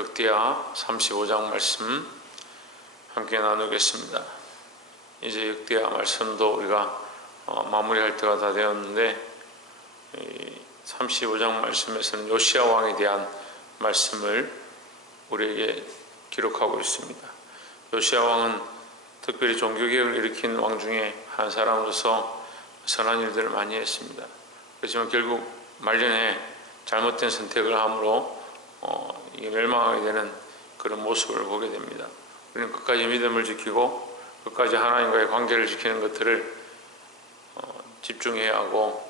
역대하 35장 말씀 함께 나누겠습니다. 이제 역대하 말씀도 우리가 마무리할 때가 다 되었는데, 35장 말씀에서는 요시야 왕에 대한 말씀을 우리에게 기록하고 있습니다. 요시야 왕은 특별히 종교개혁을 일으킨 왕 중에 한 사람으로서 선한 일들을 많이 했습니다. 그렇지만 결국 말년에 잘못된 선택을 함으로 이게 멸망하게 되는 그런 모습을 보게 됩니다. 우리는 끝까지 믿음을 지키고 끝까지 하나님과의 관계를 지키는 것들을 집중해야 하고,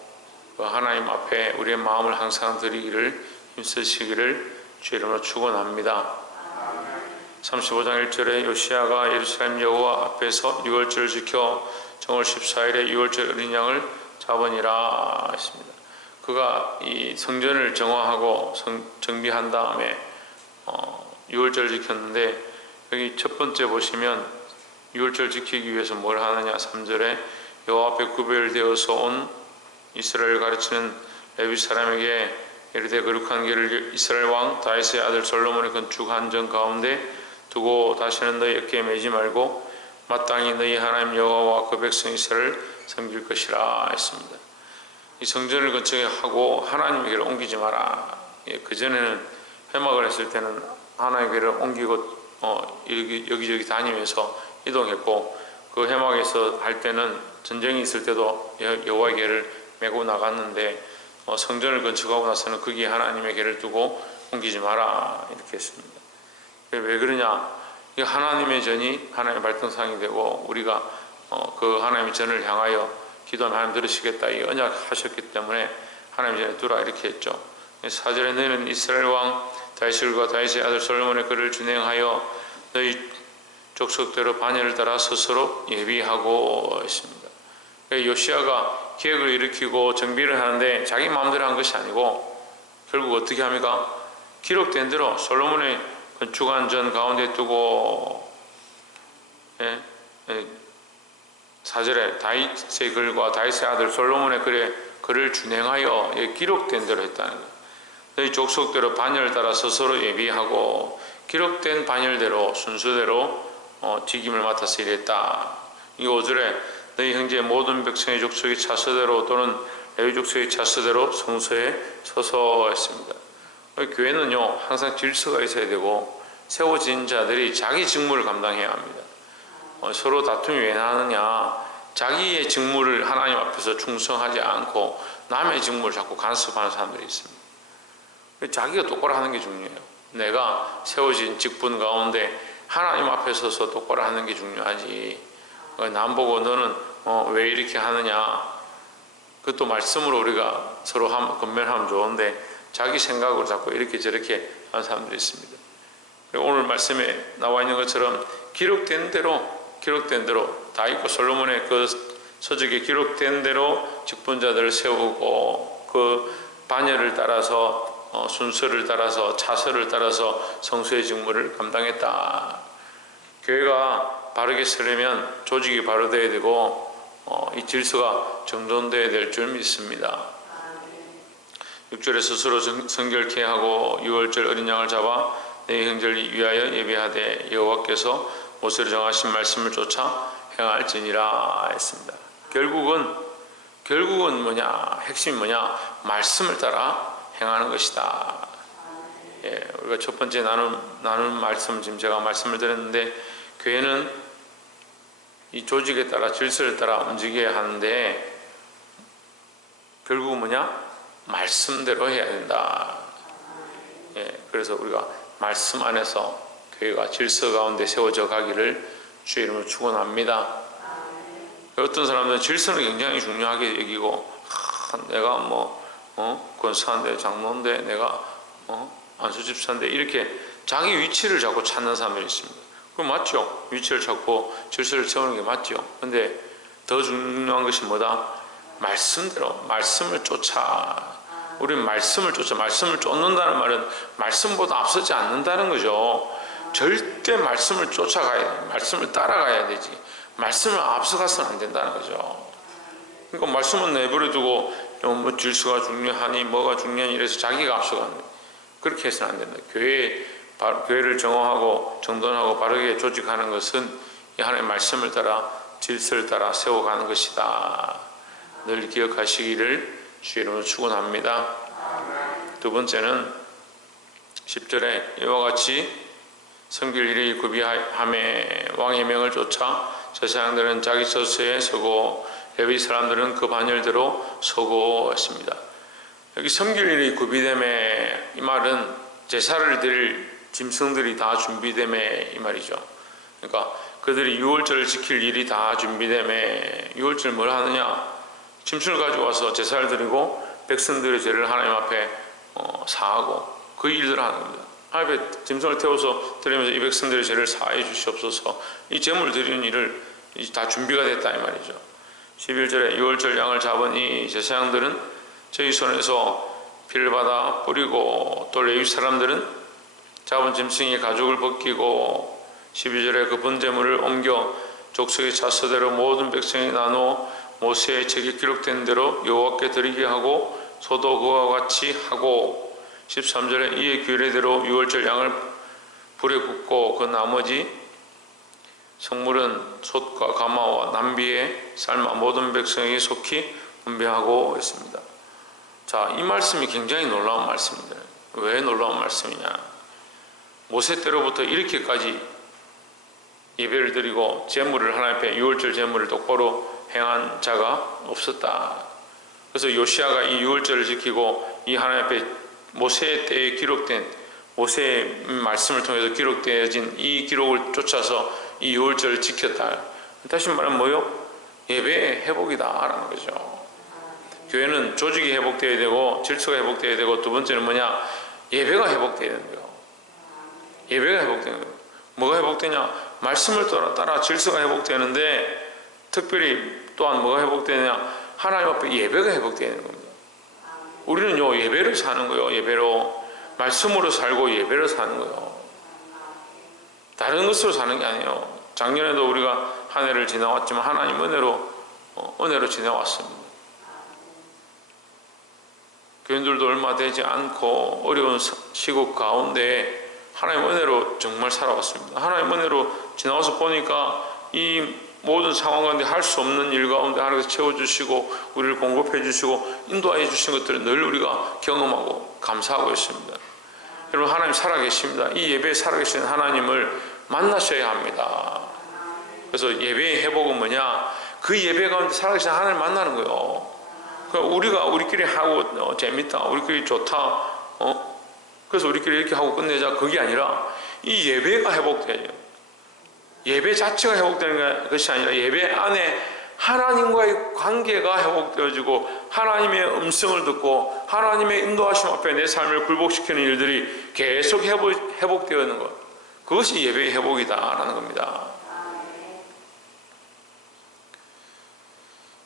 그 하나님 앞에 우리의 마음을 항상 드리기를 힘쓰시기를 주의 이름으로 축원합니다. 35장 1절에 요시야가 예루살렘 여호와 앞에서 유월절을 지켜 정월 14일에 유월절 어린 양을 잡으니라 했습니다. 그가 이 성전을 정화하고 정비한 다음에 유월절을 지켰는데, 여기 첫 번째 보시면 유월절 지키기 위해서 뭘 하느냐, 3절에 여호와 앞에 구별되어서 온 이스라엘을 가르치는 레위 사람에게 이르되 거룩한 길을 이스라엘 왕 다윗의 아들 솔로몬이 건축한 전 가운데 두고 다시는 너희 어깨에 매지 말고 마땅히 너희 하나님 여호와와 그 백성 이스라엘을 섬길 것이라 했습니다. 이 성전을 건축하고 하나님의 길을 옮기지 마라. 그전에는 회막을 했을 때는 하나님의 길을 옮기고 여기저기 다니면서 이동했고, 그 회막에서 할 때는 전쟁이 있을 때도 여호와의 길을 메고 나갔는데, 성전을 건축하고 나서는 거기에 하나님의 길을 두고 옮기지 마라 이렇게 했습니다. 왜 그러냐? 이 하나님의 전이 하나님의 발등상이 되고, 우리가 그 하나님의 전을 향하여 기도하면 하나님 들으시겠다 이 언약하셨기 때문에 하나님 전에 두라 이렇게 했죠. 4절에 너희는 이스라엘 왕 다윗과 다윗의 아들 솔로몬의 글을 준행하여 너희 족속대로 반열을 따라 스스로 예비하고 있습니다. 요시야가 계획을 일으키고 정비를 하는데 자기 마음대로 한 것이 아니고 결국 어떻게 합니까? 기록된 대로 솔로몬의 건축한 전 가운데 두고, 4절에 다윗의 글과 다윗의 아들 솔로몬의 글을 준행하여 기록된 대로 했다는 거예요. 너희 족속대로 반열을 따라 스스로 예비하고 기록된 반열대로 순서대로 직임을 맡아서 일했다. 이 5절에 너희 형제 모든 백성의 족속의 차서대로 또는 레위 족속의 차서대로 성소에 서서 했습니다. 교회는요 항상 질서가 있어야 되고 세워진 자들이 자기 직무를 감당해야 합니다. 서로 다툼이 왜 나느냐, 자기의 직무를 하나님 앞에서 충성하지 않고 남의 직무를 자꾸 간섭하는 사람들이 있습니다. 자기가 똑바로 하는 게 중요해요. 내가 세워진 직분 가운데 하나님 앞에 서서 똑바로 하는 게 중요하지, 남 보고 너는 왜 이렇게 하느냐, 그것도 말씀으로 우리가 서로 건면하면 좋은데 자기 생각으로 자꾸 이렇게 저렇게 하는 사람들이 있습니다. 오늘 말씀에 나와 있는 것처럼 기록된 대로 다윗과 솔로몬의 그 서적에 기록된 대로 직분자들을 세우고 그 반열을 따라서 순서를 따라서 차서를 따라서 성소의 직무를 감당했다. 교회가 바르게 서려면 조직이 바로 되어야 되고 이 질서가 정돈되어야 될 줄 믿습니다. 6절에 스스로 성결케 하고 유월절 어린 양을 잡아 내 형제를 위하여 예배하되 여호와께서 모세로 정하신 말씀을 쫓아 행할지니라 했습니다. 결국은 뭐냐? 핵심이 뭐냐? 말씀을 따라 행하는 것이다. 우리가 첫 번째 나눈 말씀, 지금 제가 말씀을 드렸는데, 교회는 이 조직에 따라 질서를 따라 움직여야 하는데 결국은 뭐냐? 말씀대로 해야 된다. 그래서 우리가 말씀 안에서 교회가 질서 가운데 세워져 가기를 주의 이름으로 축원합니다. 어떤 사람들은 질서는 굉장히 중요하게 여기고, 내가 권사인데 장로인데 내가 안수집사인데 이렇게 자기 위치를 자꾸 찾는 사람들이 있습니다. 그건 맞죠. 위치를 찾고 질서를 세우는 게 맞죠. 근데 더 중요한 것이 뭐다? 말씀대로 말씀을 쫓아. 우리는 말씀을 쫓는다는 말은 말씀보다 앞서지 않는다는 거죠. 절대 말씀을 쫓아가야 돼. 말씀을 따라가야 되지. 말씀을 앞서가서는 안 된다는 거죠. 그러니까 말씀은 내버려 두고 뭐 질서가 중요하니 뭐가 중요하니 이래서 자기가 앞서가는 거예요. 그렇게 해서는 안 된다. 교회의 교회를 정화하고 정돈하고 바르게 조직하는 것은 이 하나님의 말씀을 따라 질서를 따라 세워가는 것이다. 늘 기억하시기를 주의 이름으로 축원합니다. 두 번째는 10절에 이와 같이 섬길 일이 구비함에 왕의 명을 쫓아 제사장들은 자기 처소에 서고 레위 사람들은 그 반열대로 서고 했습니다. 여기 섬길 일이 구비됨에 이 말은 제사를 드릴 짐승들이 다 준비됨에 이 말이죠. 그러니까 그들이 유월절을 지킬 일이 다 준비됨에 유월절 뭘 하느냐? 짐승을 가지고 와서 제사를 드리고 백성들의 죄를 하나님 앞에 사하고 그 일들을 하는 겁니다. 하나님 앞에 짐승을 태워서 드리면서 이 백성들의 죄를 사해 주시옵소서. 이 제물 드리는 일을 다 준비가 됐다 이 말이죠. 11절에 유월절 양을 잡은 이 제사장들은 저희 손에서 피를 받아 뿌리고 또 레위 사람들은 잡은 짐승의 가죽을 벗기고 12절에 그 번제물을 옮겨 족속의 차서대로 모든 백성이 나누어 모세의 책에 기록된 대로 여호와께 드리게 하고 소도 그와 같이 하고 13절에 이에 규례대로 유월절 양을 불에 굽고 그 나머지 성물은 솥과 가마와 남비에 삶아 모든 백성에게 속히 분배하고 있습니다. 자, 이 말씀이 굉장히 놀라운 말씀입니다. 왜 놀라운 말씀이냐? 모세 때로부터 이렇게까지 예배를 드리고 제물을 하나님 앞에 유월절 제물을 똑바로 행한 자가 없었다. 그래서 요시아가 이 유월절을 지키고 이 하나님 앞에 모세 때에 기록된 모세의 말씀을 통해서 기록되어진 이 기록을 쫓아서 이 유월절을 지켰다. 다시 말하면 뭐요? 예배의 회복이다라는 거죠. 교회는 조직이 회복되어야 되고 질서가 회복되어야 되고 두 번째는 뭐냐? 예배가 회복되어야 되는 거예요. 예배가 회복되는 거예요. 뭐가 회복되냐? 말씀을 따라 질서가 회복되는데 특별히 또한 뭐가 회복되느냐? 하나님 앞에 예배가 회복되는 겁니다. 우리는요 예배를 사는 거예요. 예배로 말씀으로 살고 예배로 사는 거예요. 다른 것으로 사는 게 아니에요. 작년에도 우리가 한 해를 지나왔지만 하나님 은혜로 지내왔습니다. 교인들도 얼마 되지 않고 어려운 시국 가운데 하나님 은혜로 정말 살아왔습니다. 하나님 은혜로 지나와서 보니까 이 모든 상황 가운데 할 수 없는 일 가운데 하나님께서 채워주시고 우리를 공급해 주시고 인도하여 주신 것들을 늘 우리가 경험하고 감사하고 있습니다. 여러분 하나님 살아계십니다. 이 예배에 살아계신 하나님을 만나셔야 합니다. 그래서 예배의 회복은 뭐냐? 그 예배 가운데 살아계신 하나님을 만나는 거예요. 그러니까 우리가 우리끼리 하고 재밌다, 우리끼리 좋다, 그래서 우리끼리 이렇게 하고 끝내자 그게 아니라 이 예배가 회복돼요. 예배 자체가 회복되는 것이 아니라 예배 안에 하나님과의 관계가 회복되어지고 하나님의 음성을 듣고 하나님의 인도하심 앞에 내 삶을 굴복시키는 일들이 계속 회복되어지는 것, 그것이 예배의 회복이다라는 겁니다.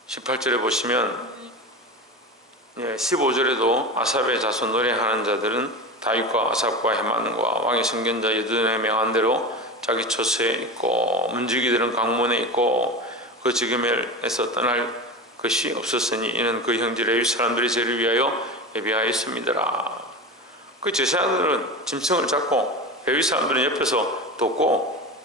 18절에 보시면 15절에도 아삽의 자손 노래하는 자들은 다윗과 아삽과 헤만과 왕의 선견자 여든의 명한 대로 자기 처소에 있고 문지기들은 강문에 있고 그 지금에서 떠날 것이 없었으니 이는 그 형제 레위 사람들이 죄를 위하여 예비하였습니다라. 그 제사장들은 짐승을 잡고 레위 사람들은 옆에서 돕고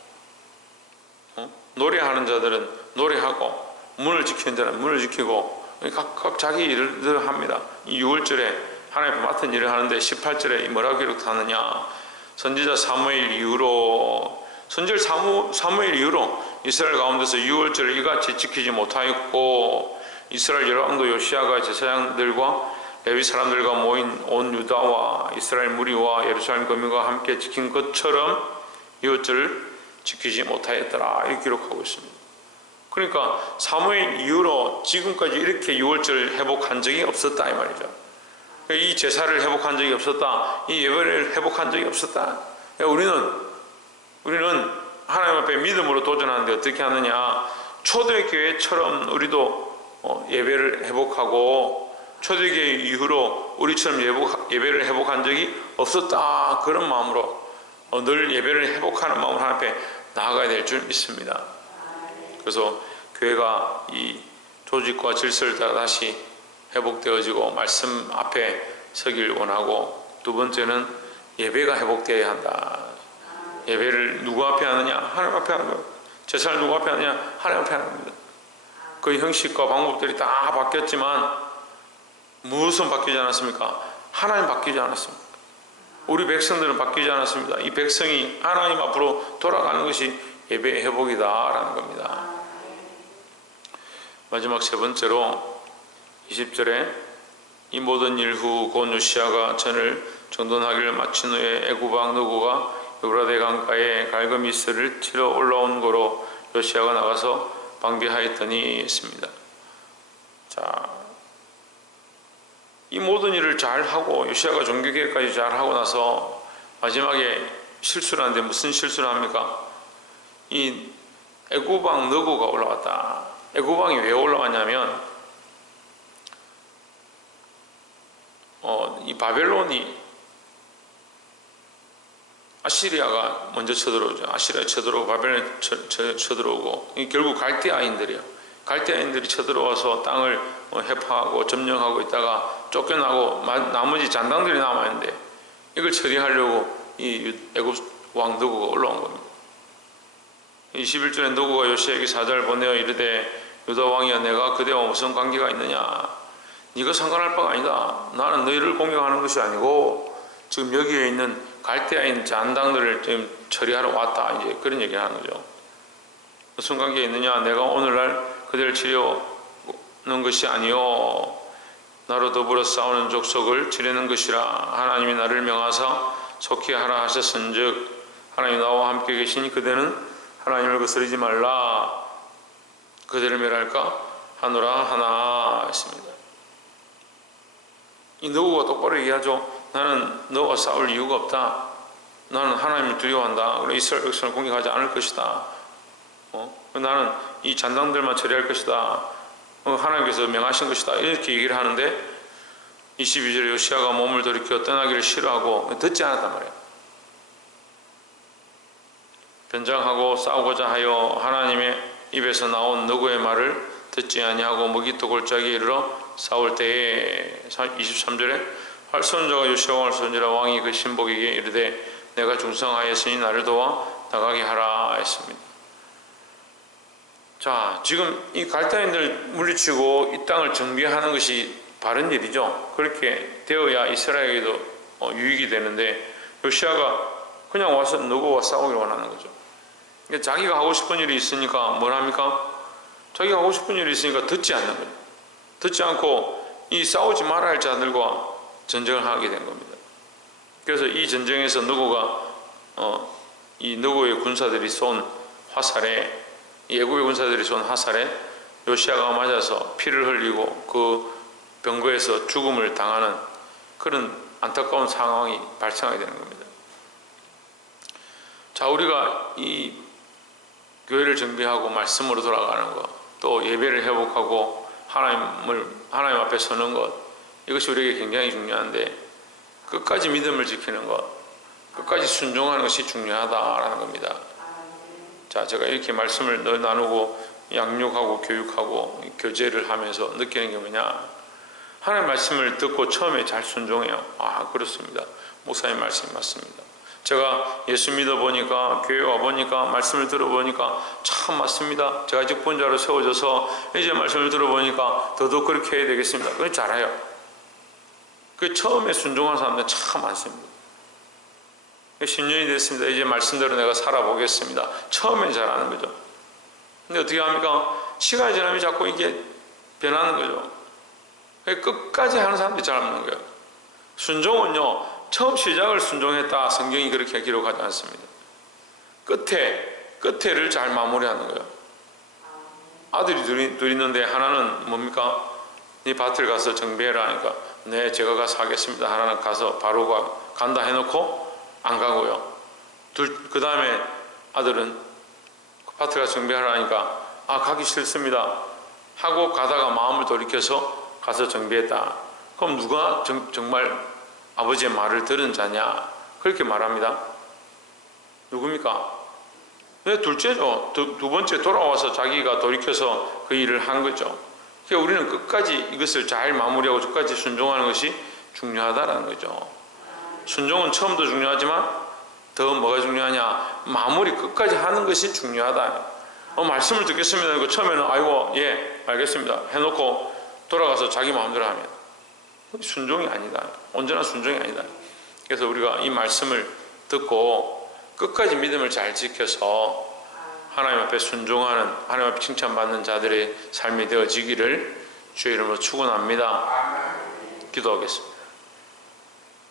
노래하는 자들은 노래하고 문을 지키는 자는 문을 지키고 각각 자기 일을 합니다. 이 6월절에 하나님 맡은 일을 하는데 18절에 뭐라고 기록하느냐? 선지자 사무엘 이후로 사무엘 이후로 이스라엘 가운데서 6월절을 이같이 지키지 못하였고 이스라엘 여러 왕도 요시아가 제사장들과 레위 사람들과 모인 온 유다와 이스라엘 무리와 예루살렘 거민과 함께 지킨 것처럼 6월절을 지키지 못하였더라 이렇게 기록하고 있습니다. 그러니까 사무엘 이후로 지금까지 이렇게 6월절을 회복한 적이 없었다 이 말이죠. 이 제사를 회복한 적이 없었다, 이 예배를 회복한 적이 없었다. 우리는 하나님 앞에 믿음으로 도전하는데 어떻게 하느냐? 초대교회처럼 우리도 예배를 회복하고 초대교회 이후로 우리처럼 예배를 회복한 적이 없었다, 그런 마음으로 늘 예배를 회복하는 마음으로 하나님 앞에 나아가야 될 줄 믿습니다. 그래서 교회가 이 조직과 질서를 따라 다시 회복되어지고 말씀 앞에 서길 원하고, 두 번째는 예배가 회복되어야 한다. 예배를 누구 앞에 하느냐? 하나님 앞에 하는 거예요. 제사를 누구 앞에 하느냐? 하나님 앞에 하는 겁니다. 그 형식과 방법들이 다 바뀌었지만 무엇은 바뀌지 않았습니까? 하나님 바뀌지 않았습니다. 우리 백성들은 바뀌지 않았습니다. 이 백성이 하나님 앞으로 돌아가는 것이 예배의 회복이다라는 겁니다. 마지막 세 번째로 20절에 이 모든 일 후 곧 요시야가 전을 정돈하기를 마친 후에 애굽 왕 느고가 유브라데 강가에 갈그미스를 치러 올라온 거로 요시야가 나가서 방비하였더니 했습니다. 자, 이 모든 일을 잘 하고 요시야가 종교개혁까지 잘 하고 나서 마지막에 실수를 하는데 무슨 실수를 합니까? 이 애굽 왕 느고가 올라왔다. 애굽 왕이 왜 올라왔냐면 이 바벨론이 아시리아가 먼저 쳐들어오죠. 아시리아 쳐들어오고 바벨론이 쳐들어오고 결국 갈대아인들이에요. 갈대아인들이 쳐들어와서 땅을 해파하고 점령하고 있다가 쫓겨나고 나머지 잔당들이 남아있는데 이걸 처리하려고 이 애굽 왕 느고가 올라온 겁니다. 21절에 느고가 요시야에게 사자를 보내어 이르되 유다 왕이여 내가 그대와 무슨 관계가 있느냐? 네가 상관할 바가 아니다. 나는 너희를 공격하는 것이 아니고 지금 여기에 있는 갈대아인 잔당들을 지금 처리하러 왔다. 이제 그런 얘기를 하는 거죠. 무슨 관계가 있느냐? 내가 오늘날 그들을 치려는 것이 아니요 나로 더불어 싸우는 족속을 치려는 것이라. 하나님이 나를 명하사 속히 하라 하셨은즉 하나님이 나와 함께 계시니 그대는 하나님을 거스르지 말라. 그대를 멸할까 하노라 하나 했습니다. 이 느고가 똑바로 얘기하죠. 나는 너와 싸울 이유가 없다. 나는 하나님을 두려워한다. 그래 이스라엘 백성을 공격하지 않을 것이다. 나는 이 잔당들만 처리할 것이다. 하나님께서 명하신 것이다. 이렇게 얘기를 하는데 22절에 요시야가 몸을 돌이켜 떠나기를 싫어하고 듣지 않았단 말이에요. 변장하고 싸우고자 하여 하나님의 입에서 나온 느고의 말을 듣지 아니하고 무기토 골짜기에 이르러 싸울 때에 23절에 활손자가 요시야 왕을 손지라 왕이 그 신복에게 이르되 내가 중성하였으니 나를 도와 나가게 하라 했습니다. 자, 지금 이 갈대아인들 물리치고 이 땅을 정비하는 것이 바른 일이죠. 그렇게 되어야 이스라엘에게도 유익이 되는데 요시야가 그냥 와서 느고와 싸우길 원하는 거죠. 그러니까 자기가 하고 싶은 일이 있으니까 뭘 합니까? 자기가 하고 싶은 일이 있으니까 듣지 않는 거예요. 듣지 않고 이 싸우지 말아야 할 자들과 전쟁을 하게 된 겁니다. 그래서 이 전쟁에서 느고가 이 느고의 군사들이 쏜 화살에 이 애굽의 군사들이 쏜 화살에 요시야가 맞아서 피를 흘리고 그 병거에서 죽음을 당하는 그런 안타까운 상황이 발생하게 되는 겁니다. 자, 우리가 이 교회를 정비하고 말씀으로 돌아가는 것, 또 예배를 회복하고 하나님 앞에 서는 것, 이것이 우리에게 굉장히 중요한데 끝까지 믿음을 지키는 것, 끝까지 순종하는 것이 중요하다라는 겁니다. 자, 제가 이렇게 말씀을 늘 나누고 양육하고 교육하고 교제를 하면서 느끼는 게 뭐냐? 하나님 말씀을 듣고 처음에 잘 순종해요. 아, 그렇습니다. 목사님 말씀이 맞습니다. 제가 예수 믿어보니까, 교회 와보니까, 말씀을 들어보니까 참 맞습니다. 제가 직분자로 세워져서 이제 말씀을 들어보니까 더더욱 그렇게 해야 되겠습니다. 그건 잘해요. 그 처음에 순종하는 사람들 참 많습니다. 10년이 됐습니다. 이제 말씀대로 내가 살아보겠습니다. 처음엔 잘하는 거죠. 근데 어떻게 합니까? 시간이 지나면 자꾸 이게 변하는 거죠. 끝까지 하는 사람들이 잘 없는 거예요. 순종은요, 처음 시작을 순종했다. 성경이 그렇게 기록하지 않습니다. 끝에를 잘 마무리하는 거예요. 아들이 둘 있는데 하나는 뭡니까? 네 밭을 가서 정비해라 하니까 네, 제가 가서 하겠습니다. 하나는 가서 바로 간다 해놓고 안 가고요. 그 다음에 아들은 밭을 가서 정비하라 하니까 아, 가기 싫습니다 하고 가다가 마음을 돌이켜서 가서 정비했다. 그럼 누가 정말 아버지의 말을 들은 자냐? 그렇게 말합니다. 누굽니까? 네, 둘째죠. 두 번째 돌아와서 자기가 돌이켜서 그 일을 한 거죠. 그러니까 우리는 끝까지 이것을 잘 마무리하고 끝까지 순종하는 것이 중요하다는 거죠. 순종은 처음도 중요하지만 더 뭐가 중요하냐? 마무리 끝까지 하는 것이 중요하다. 말씀을 듣겠습니다. 이거 처음에는 아이고 예 알겠습니다 해놓고 돌아가서 자기 마음대로 하면 순종이 아니다. 온전한 순종이 아니다. 그래서 우리가 이 말씀을 듣고 끝까지 믿음을 잘 지켜서 하나님 앞에 순종하는, 하나님 앞에 칭찬받는 자들의 삶이 되어지기를 주의 이름으로 축원합니다. 기도하겠습니다.